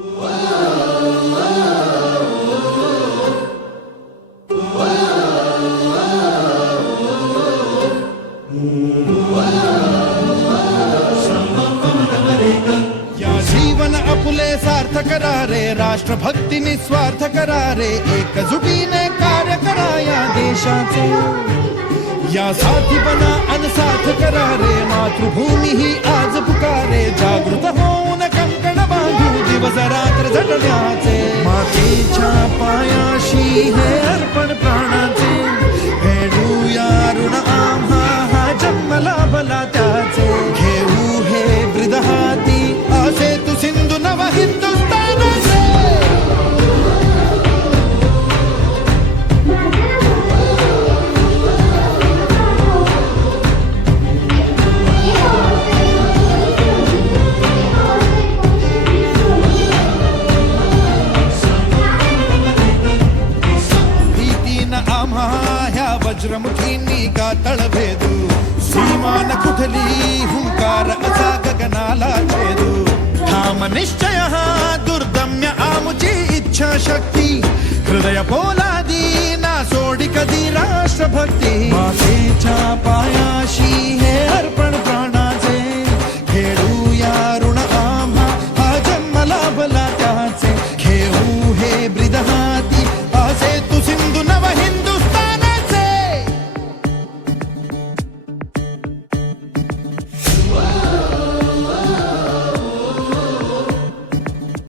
जीवन आपुले सार्थ करा रे, राष्ट्रभक्ती निस्वार्थ करा रे, एकजुटीने कार्य करा या देशाचे, या साथी बना अनसाथ करा रे, मातृभूमी ही आज पुकारे, जागृत होऊन कंकण बांधू दिवस रात्र झटण्याचे, मातेच्या पायाशी हे अर्पण प्राणाचे, फेडूया ऋण आम्हा हा जन्म लाभला त्याचे, घेऊ हे वृद्ध हाती असे तू सिंधू नव हिंदुस्थानाचे. भीतीनं आम्हा ह्या वज्रमुखींनी का तळभेदू, सीमान कुठली हुंकार असा गगनाला छेदू, ठाम निश्चय हा दुर्दम्य आमुची इच्छा शक्ती, हृदय पोलादी ना सोडी कधी राष्ट्रभक्ती, मातेच्या पायाशी